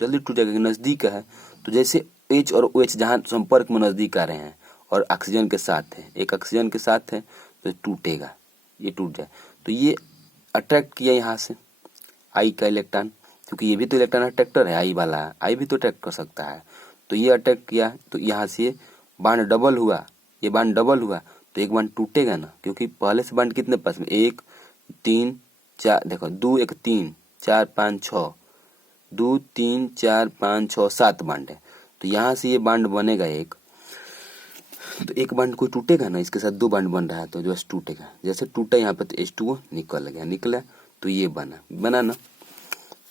जल्दी टूट जाएगा, नज़दीक है। तो जैसे H और OH जहाँ संपर्क में नज़दीक आ रहे हैं और ऑक्सीजन के साथ है, एक ऑक्सीजन के साथ है, तो टूटेगा, ये टूट जाए। तो ये अट्रैक्ट किया यहाँ से I का इलेक्ट्रॉन, क्योंकि ये भी तो इलेक्ट्रॉन अट्रैक्टर है, I वाला है, I भी तो अट्रैक्ट कर सकता है। तो ये अट्रैक्ट किया, तो यहाँ से बांड डबल हुआ, ये बांड डबल हुआ, तो एक बांड टूटेगा ना, क्योंकि पहले से बांड कितने पास में, 1 3 4, देखो 2 1 3 4 5 6, 2 3 4 5 6 7 बांड है। तो यहाँ से ये बांड बनेगा एक, तो एक बांड कोई टूटेगा ना, इसके साथ 2 बांड बन रहा है, तो जो टूटेगा, जैसे टूटा यहाँ पे तो H2O निकल गया, निकला तो ये बना ना,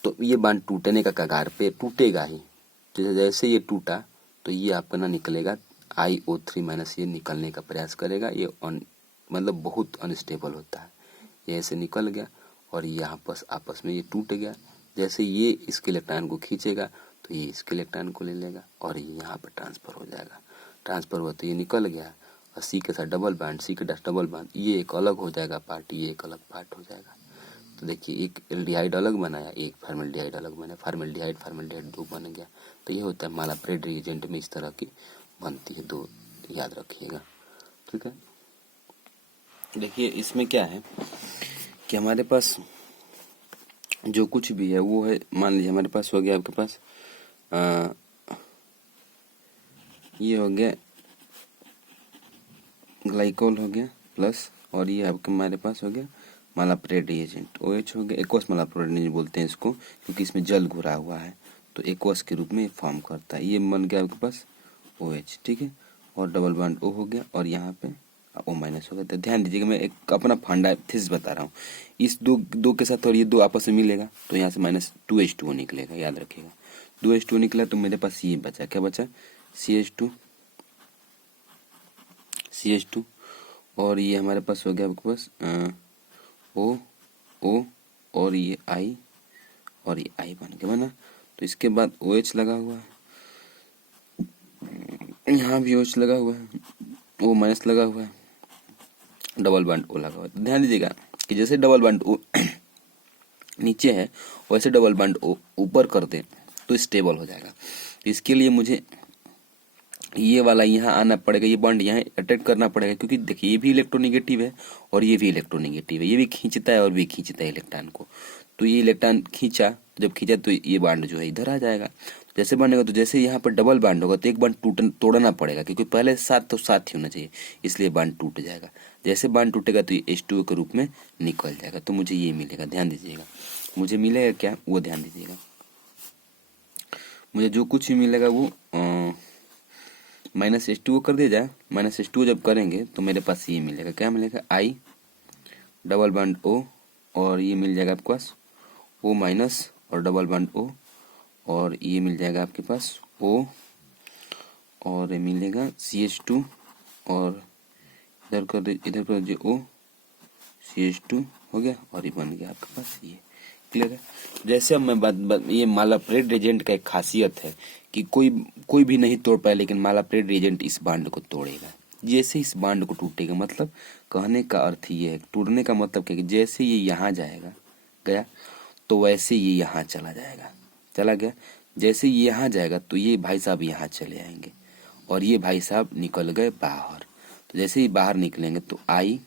तो ये बांड टूटने का कगार पे टूटेगा ही। तो जैसे ये टूटा तो ये आपका ना निकलेगा IO3 माइनस, ये निकलने का प्रयास करेगा, ये मतलब बहुत अनस्टेबल होता है। ये ऐसे निकल गया और ये आपस में ये टूट गया। जैसे ये इसके इलेक्ट्रॉन को खींचेगा तो ये इसके इलेक्ट्रॉन को ले लेगा और ये यहाँ पर ट्रांसफर हो जाएगा। ट्रांसफर हुआ तो ये निकल गया और C के साथ डबल बांड, C के साथ डबल बांड, ये एक अलग हो जाएगा पार्ट, ये एक अलग पार्ट हो जाएगा। तो देखिए एक एल्डिहाइड अलग बनाया, एक फॉर्मेल्डिहाइड अलग बनाया, फॉर्मेल्डिहाइड 2 बन गया। तो ये होता है मालाप्रेड रिएजेंट में इस तरह की बनती है 2, याद रखिएगा, ठीक है। देखिए इसमें क्या है कि हमारे पास जो कुछ भी है वो है, मान लीजिए हमारे पास हो गया आपके पास ये हो गया ग्लाइकोल हो गया प्लस, और ये आपके हमारे पास हो गया मालाप्रेड रिएजेंट, OH हो गया, एक्वस मालाप्रेड रिएजेंट बोलते हैं इसको, क्योंकि इसमें जल घुरा हुआ है तो एक्वस के रूप में फॉर्म करता है। ये बन गया आपके पास OH, ठीक है, और डबल बॉन्ड O हो गया और यहाँ पे O माइनस हो गया। तो ध्यान दीजिएगा, मैं एक अपना फंडा थीसिस बता रहा हूँ, इस दो के साथ और ये 2 आपस में मिलेगा तो यहाँ से माइनस 2H2O निकलेगा, याद रखिएगा। 2H2O निकला तो मेरे पास ये बचा, क्या बचा, CH2 और ये हमारे पास हो गया आपके पास O और ये I और ये I बन गया, बना। तो इसके बाद OH लगा हुआ है, यहाँ भी OH लगा हुआ है, O माइनस लगा हुआ है, डबल बॉन्ड O लगा हुआ है। ध्यान दीजिएगा कि जैसे डबल बॉन्ड O नीचे है वैसे डबल बॉन्ड O ऊपर कर दे तो स्टेबल हो जाएगा। तो इसके लिए मुझे ये वाला यहाँ आना पड़ेगा, ये बॉन्ड यहाँ अटैक करना पड़ेगा, क्योंकि देखिए ये भी इलेक्ट्रोनेगेटिव है और ये भी इलेक्ट्रोनेगेटिव है, ये भी खींचता है और भी खींचता है इलेक्ट्रॉन को। तो ये इलेक्ट्रॉन खींचा, जब खींचा तो ये बॉन्ड जो है इधर आ जाएगा। तो जैसे बनेगा तो जैसे यहाँ पर डबल बॉन्ड होगा तो एक बॉन्ड तोड़ना पड़ेगा, क्योंकि पहले साथ ही होना चाहिए, इसलिए बॉन्ड टूट जाएगा। जैसे बॉन्ड टूटेगा तो ये H2O के रूप में निकल जाएगा, तो मुझे ये मिलेगा। ध्यान दीजिएगा मुझे मिलेगा क्या, वो ध्यान दीजिएगा, मुझे जो कुछ भी मिलेगा वो माइनस H2O कर दिया जाए। माइनस H2O जब करेंगे तो मेरे पास ये मिलेगा, क्या मिलेगा, I डबल बॉन्ड O और ये मिल जाएगा आपके पास O माइनस और डबल बॉन्ड O, और ये मिल जाएगा आपके पास O और ये मिलेगा CH2 और इधर कर दीजिए O CH2 हो गया और ये बन गया आपके पास ये, क्लियर है। जैसे अब मैं ये मालाप्रेड रिएजेंट का एक खासियत है कि कोई भी नहीं तोड़ पाए, लेकिन मालाप्रेड रिएजेंट इस बांड को तोड़ेगा। जैसे इस बांड को टूटेगा, मतलब कहने का अर्थ ये है, टूटने का मतलब क्या कि जैसे ये यहाँ गया तो वैसे ये यहाँ चला गया। जैसे ये यहाँ जाएगा तो ये भाई साहब यहाँ चले आएंगे और ये भाई साहब निकल गए बाहर। तो जैसे ही बाहर निकलेंगे तो I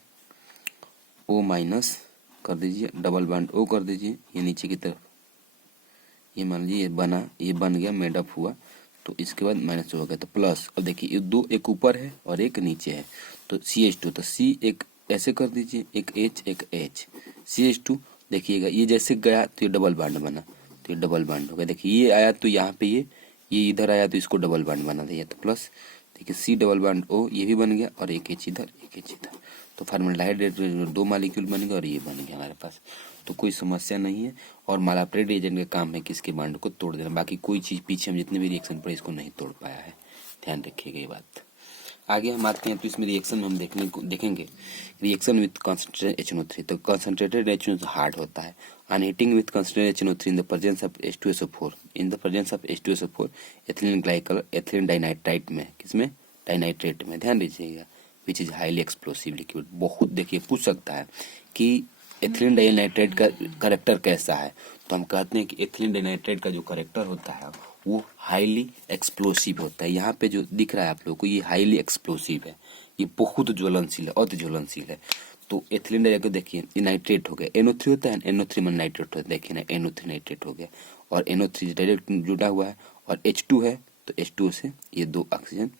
O माइनस कर दीजिए, डबल बॉन्ड O कर दीजिए, ये नीचे की तरफ, ये मान लीजिए ये बन गया, मेडअप हुआ, तो इसके बाद माइनस हो गया तो प्लस। अब देखिए ये 2, एक ऊपर है और एक नीचे है, तो CH2, तो C एक ऐसे कर दीजिए, एक H एक H, CH2 देखिएगा ये जैसे गया तो ये डबल बॉन्ड बना, तो ये डबल बॉन्ड हो गया। देखिए ये आया तो यहाँ पे ये इधर आया तो इसको डबल बॉन्ड बना दिया, तो प्लस। देखिए C डबल बॉन्ड O ये भी बन गया और एक H इधर एक H इधर, तो फॉर्मेल्डिहाइड 2 मॉलिक्यूल बन गया और ये बन गया हमारे पास। तो कोई समस्या नहीं है, और मालाप्रेड रिएजेंट का काम है कि इसके बॉन्ड को तोड़ देना, बाकी कोई चीज़ पीछे हम जितने भी रिएक्शन पढ़े इसको नहीं तोड़ पाया है, ध्यान रखिएगा ये बात। आगे हम आते हैं तो इसमें रिएक्शन में हम देखेंगे रिएक्शन विथ कंसंट्रेटेड HNO3। तो कंसंट्रेटेड HNO हार्ड होता है, on heating with concentrated HNO3 in the presence of H2SO4 ethylene glycol ethylene dinitrite में, किसमें, डाइनाइट्रेट में, ध्यान दीजिएगा, which is highly explosive liquid. बहुत देखिए पूछ सकता है कि एथिलीन डाइनाइट्रेट का करेक्टर कैसा है, तो हम कहते हैं कि एथिलीन डाइनाइट्रेट का जो करेक्टर होता है वो हाईली एक्सप्लोसिव होता है। यहाँ पे जो दिख रहा है आप लोगों को, ये हाईली एक्सप्लोसिव है, ये बहुत ज्वलनशील है, अति ज्वलनशील है। तो एथिलीन डाइनाइट्रेट देखिए, ये नाइट्रेट हो गया, NO3 होता है, NO3 में नाइट्रेट होता है, देखिए ना NO3 नाइट्रेट हो गया, और NO3 डायरेक्ट जुड़ा हुआ है, और H2 है तो H2O से ये 2 ऑक्सीजन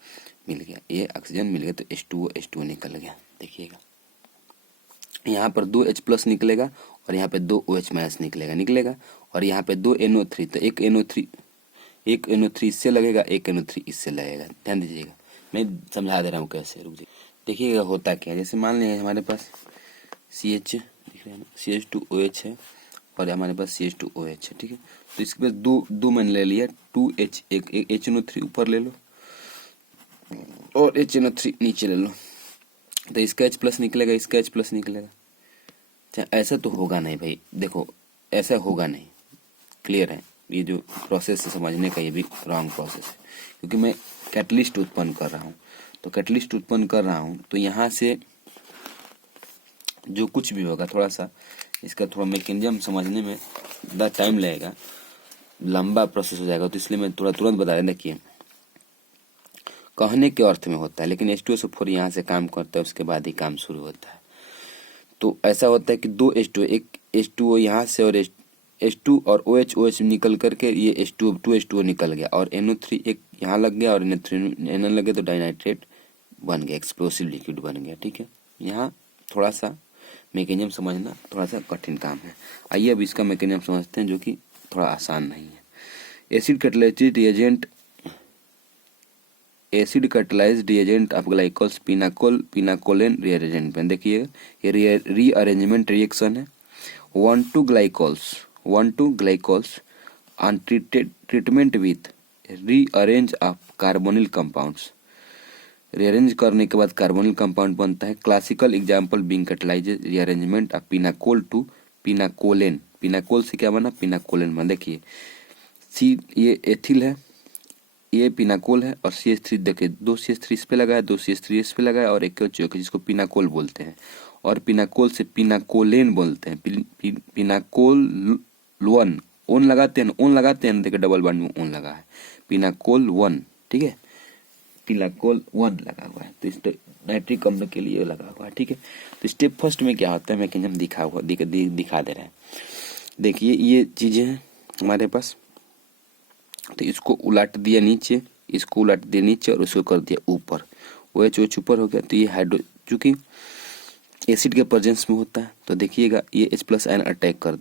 मिल गया, ये ऑक्सीजन मिल गया तो H2O निकल गया। देखिएगा यहाँ पर 2 H+ निकलेगा और यहाँ पे 2 OH- निकलेगा, और यहाँ पे 2 NO3, तो एक NO3 इससे लगेगा, एक NO3 इससे लगेगा। ध्यान दीजिएगा, मैं समझा दे रहा हूँ कैसे, रुक जाइए। देखिएगा होता क्या है, जैसे मान लें हमारे पास CH दिख रहा है ना, CH2OH है, और हमारे पास CH2OH है, ठीक है। तो इसके पास दो मैंने ले लिया, 2H, एक HNO3 ऊपर ले लो और HNO3 नीचे ले लो, तो इसका H+ निकलेगा, इसका H+ निकलेगा। अच्छा, ऐसा तो होगा नहीं भाई, देखो ऐसा होगा नहीं, क्लियर है। ये जो प्रोसेस है समझने का, ये भी रॉन्ग प्रोसेस है, क्योंकि मैं कैटलिस्ट उत्पन्न कर रहा हूँ। तो कैटलिस्ट उत्पन्न कर रहा हूँ तो यहाँ से जो कुछ भी होगा, थोड़ा सा इसका थोड़ा मैकेनिज्म समझने में ज़्यादा टाइम लगेगा, लंबा प्रोसेस हो जाएगा, तो इसलिए मैं थोड़ा तुरंत बता रहा। देखिए कहने के अर्थ में होता है, लेकिन H2SO4 यहाँ से काम करता है, उसके बाद ही काम शुरू होता है। तो ऐसा होता है कि 2 H2O, एक H2O यहाँ से, और H2 और OH निकल करके ये H2O निकल गया, और NO3 एक यहाँ लग गया, और NO3 लग गया, तो डाइनाइट्रेट बन गया, एक्सप्लोसिव लिक्विड बन गया, ठीक है। यहाँ थोड़ा सा मैकेनिज्म समझना थोड़ा सा कठिन काम है। आइए अब इसका मैकेनिज्म समझते हैं, जो कि थोड़ा आसान नहीं है। Acid catalysed reagent of glycols pinacolone rearrangement में देखिए, ये रीअरेंजमेंट रिएक्शन है। 1,2 glycols on treatment with rearrange of carbonyl compounds, rearrange करने के बाद कार्बोनिल कंपाउंड बनता है। Classical example being catalysed rearrangement of pinacol to pinacolone, pinacol से क्या बना, पिनाकोलेन बना। देखिए ये एथिल है, ये पिनाकोल है, और CH3 देखिए 2 CH3 इस पे लगा है, 2 CH3 इस पे लगा है, और एक जिसको पिनाकोल बोलते हैं, और पिनाकोल से पिनाकोलेन बोलते हैं। पिनाकोल 1 ओन लगाते हैं, देखिए डबल बॉन्ड में ओन लगा है, पिनाकोल 1, ठीक है, पिनाकोल 1 लगा हुआ है, तो इस नाइट्रिक अम्ल के लिए लगा हुआ है, ठीक है। तो स्टेप फर्स्ट में क्या होता है, मैकेनिज्म दिखा दे रहा है। देखिए ये चीजें हैं हमारे पास, तो इसको उलट दिया नीचे, इसको उलट दिया नीचे, और उसको कर दिया ऊपर, OH ऊपर हो गया। तो ये हाइड्रो, चूंकि एसिड के प्रेजेंस में होता है, तो देखिएगा ये H+ आयन अटैक कर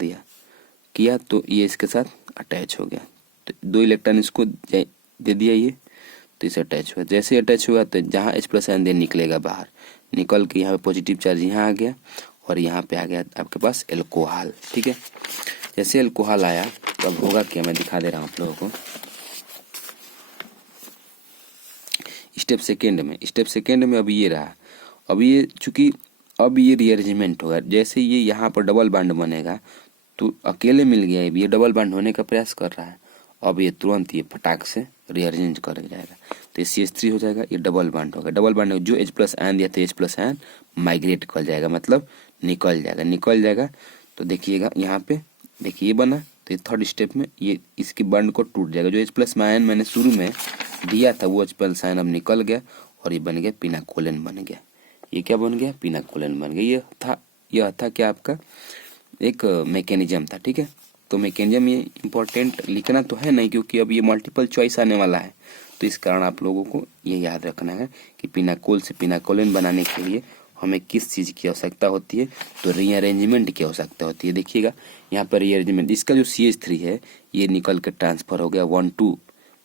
किया, तो ये इसके साथ अटैच हो गया, तो 2 इलेक्ट्रॉन इसको दे दिया, ये तो इसे अटैच हुआ। जैसे अटैच हुआ तो जहाँ H+ आयन दे निकलेगा बाहर, निकल के यहाँ पे पॉजिटिव चार्ज यहाँ आ गया, और यहाँ पे आ गया आपके पास एल्कोहल, ठीक है। जैसे एल्कोहल आया तो अब होगा क्या, मैं दिखा दे रहा हूँ आप लोगों को। स्टेप सेकेंड में अब ये रहा, अब ये चूंकि अब ये रीअरेंजमेंट होगा, जैसे ये यहाँ पर डबल बॉन्ड बनेगा, तो अकेले मिल गया, ये डबल बॉन्ड होने का प्रयास कर रहा है, अब ये तुरंत ये फटाक से रीअरेंज कर जाएगा, तो ये CH3 हो जाएगा, ये डबल बॉन्ड होगा, डबल बॉन्ड जो H+ आयन दिया था, H+ आयन माइग्रेट कर जाएगा, मतलब निकल जाएगा। तो देखिएगा यहाँ पे, देखिए ये बना, तो ये थर्ड स्टेप में ये इसकी बॉन्ड को टूट जाएगा, जो H+ आयन मैंने शुरू में दिया था वो H+ आयन अब निकल गया, और ये बन गया पिनाकोलेन बन गया। ये क्या बन गया, पिनाकोलेन बन गया। यह था क्या आपका एक मैकेनिज्म था, ठीक है। तो मैकेनिज्म ये इम्पोर्टेंट लिखना तो है नहीं, क्योंकि अब ये मल्टीपल चॉइस आने वाला है, तो इस कारण आप लोगों को ये याद रखना है कि पिनाकोल से पिनाकोलेन बनाने के लिए हमें किस चीज़ की आवश्यकता होती है, तो रीअरेंजमेंट की आवश्यकता होती है। देखिएगा यहाँ पर रीअरेंजमेंट, इसका जो CH3 है ये निकल के ट्रांसफर हो गया 1,2,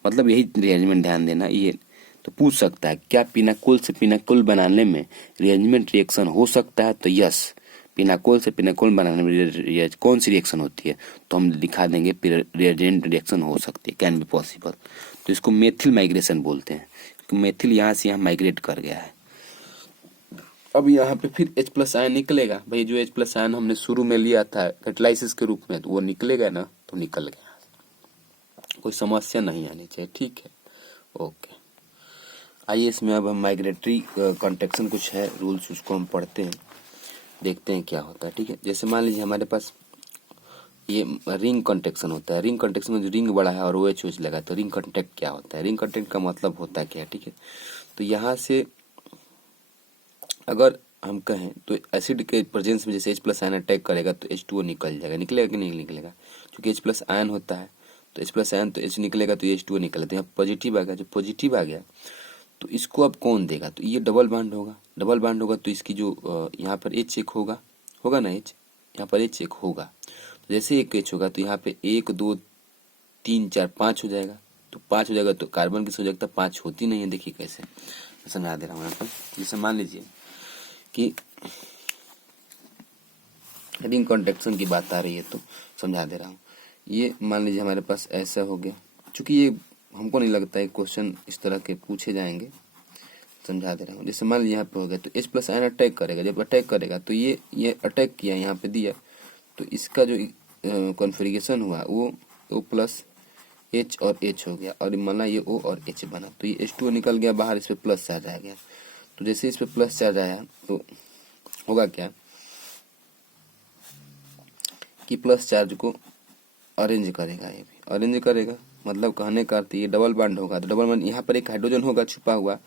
मतलब यही रीअरेंजमेंट, ध्यान देना। ये तो पूछ सकता है क्या पिनाकोल से पिनाकोल बनाने में रीअरेंजमेंट रिएक्शन हो सकता है, तो यस, पिनाकोल से पिनाकोल बनाने में कौन सी रिएक्शन होती है, तो हम दिखा देंगे रीअरेंजमेंट रिएक्शन हो सकती है, कैन बी पॉसिबल। तो इसको मेथिल माइग्रेशन बोलते हैं, क्योंकि मेथिल यहाँ से यहाँ माइग्रेट कर गया है। अब यहाँ पे फिर H+ आयन निकलेगा भाई, जो H+ आयन हमने शुरू में लिया था कैटालाइसिस के रूप में, तो वो निकलेगा ना, तो निकल गया, कोई समस्या नहीं आनी चाहिए, ठीक है, ओके। आइए इसमें अब हम माइग्रेटरी कॉन्ट्रैक्शन कुछ है रूल्स, उसको हम पढ़ते हैं। देखते हैं क्या होता है। ठीक है, जैसे मान लीजिए हमारे पास ये रिंग कॉन्ट्रैक्शन होता है। रिंग कॉन्ट्रैक्शन में जो रिंग बड़ा है और ओ एच ओच लगा, तो रिंग कॉन्टैक्ट क्या होता है, रिंग कॉन्टैक्ट का मतलब होता है क्या। ठीक है, तो यहाँ से अगर हम कहें तो एसिड के प्रेजेंस में जैसे H प्लस आयन अटैक करेगा तो H2O निकल जाएगा। निकलेगा कि नहीं निकलेगा, क्योंकि H प्लस आयन होता है तो H प्लस आयन तो H निकलेगा तो H2O निकलेगा। तो यहाँ पॉजिटिव आ गया, जो पॉजिटिव आ गया तो इसको अब कौन देगा, तो ये डबल बॉन्ड होगा। डबल बॉन्ड होगा तो इसकी जो यहाँ पर H एक होगा, होगा ना H, यहाँ पर H एक होगा। तो जैसे एक H होगा तो यहाँ पे 1 2 3 4 5 हो जाएगा। तो 5 हो जाएगा तो कार्बन की संयोजकता 5 होती नहीं है। देखिए कैसे, मैं समझा दे रहा हूँ यहाँ पर। जैसे मान लीजिए कि रिंग कॉन्ट्रैक्शन की बात आ रही है तो समझा दे रहा हूँ। ये मान लीजिए हमारे पास ऐसा हो गया, चूंकि ये हमको नहीं लगता है क्वेश्चन इस तरह के पूछे जाएंगे, समझा दे रहा हूँ। जैसे मान लीजिए यहाँ पे हो गया तो H प्लस आयन अटैक करेगा। जब अटैक करेगा तो ये अटैक किया, यहाँ पे दिया, तो इसका जो कॉन्फ़िगरेशन हुआ वो O प्लस H और H हो गया, और माना ये O और H बना, तो ये H2O निकल गया बाहर, इस पे प्लस चार्ज आ गया। तो जैसे इस पे प्लस चार्ज आया तो होगा क्या कि प्लस चार्ज को अरेंज करेगा, ये भी अरेंज करेगा। मतलब कहने का अर्थ ये डबल बॉन्ड होगा, तो डबल बॉन्ड यहाँ पर एक हाइड्रोजन होगा छुपा हुआ,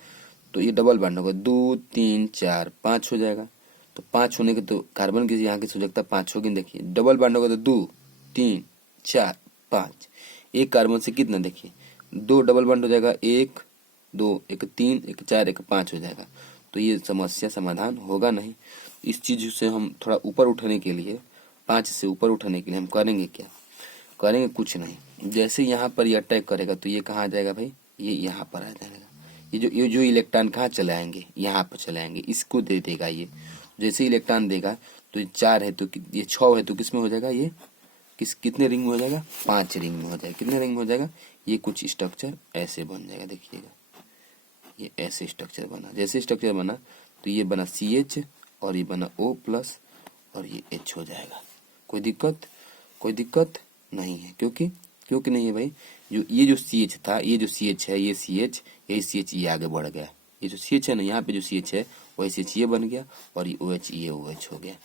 तो ये डबल बॉन्ड होगा, 2 3 4 5 हो जाएगा। तो 5 होने के तो कार्बन की यहाँ की संयोजकता 5 होगी। देखिए डबल बॉन्ड होगा तो 2 3 4 5, एक कार्बन से कितना, देखिए 2 डबल बॉन्ड हो जाएगा, 1 2 1 3 1 4 1 5 हो जाएगा। तो ये समस्या समाधान होगा नहीं। इस चीज से हम थोड़ा ऊपर उठने के लिए, 5 से ऊपर उठने के लिए हम करेंगे क्या, करेंगे कुछ नहीं। जैसे यहाँ पर ये अटैक करेगा तो ये कहाँ आ जाएगा भाई, ये यहाँ पर आ जाएगा। ये जो इलेक्ट्रॉन कहाँ चले आएंगे, यहाँ पर चले आएंगे, इसको दे देगा ये। जैसे इलेक्ट्रॉन देगा तो 4 है तो ये 6 है तो किस में हो जाएगा, ये कितने रिंग में हो जाएगा, 5 रिंग में हो जाएगा। कितने रिंग में हो जाएगा, ये कुछ स्ट्रक्चर ऐसे बन जाएगा। देखिएगा ये ऐसे स्ट्रक्चर बना, जैसे स्ट्रक्चर बना तो ये बना CH और ये बना O प्लस और ये H हो जाएगा। कोई दिक्कत, कोई दिक्कत नहीं है, क्योंकि नहीं है भाई। ये जो CH था, ये जो CH है, ये CH, यही CH ये आगे बढ़ गया। ये जो CH है ना, यहाँ पे जो CH है वही CH ये बन गया, और ये OH ये OH हो गया।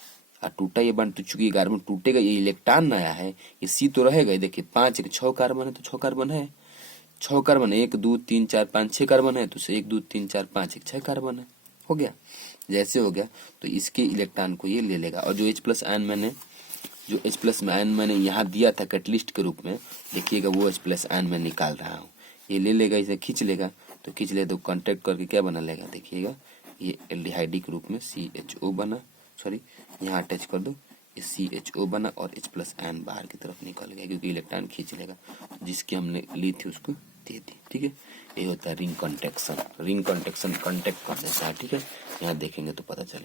और टूटा ये बन, तो चूंकि कार्बन टूटेगा, ये इलेक्ट्रॉन नया है, ये C तो रहेगा। देखिए 5 1 6 कार्बन है तो 6 कार्बन है, 6 कार्बन है, 1 2 3 4 5 6 कार्बन है, तो 1 2 3 4 5 1 6 कार्बन है, हो गया। जैसे हो गया तो इसके इलेक्ट्रॉन को ये ले लेगा, और जो H प्लस आयन मैंने यहाँ दिया था कैटलिस्ट के रूप में, देखिएगा वो H प्लस आयन मैं निकाल रहा हूँ। ये ले लेगा, इसे खींच लेगा, तो खींच ले तो कॉन्टेक्ट करके क्या बना लेगा, देखिएगा ये एल्डिहाइड के रूप में CHO बना, सॉरी यहाँ अटैच कर दो, ये CHO बना और H प्लस आयन बाहर की तरफ निकल गया, क्योंकि इलेक्ट्रॉन खींच लेगा, जिसकी हमने ली थी उसको दे दी। ठीक है, ये होता है ring contraction. Ring contraction contact कर देता है। ठीक है, यहाँ देखेंगे तो पता चलेगा।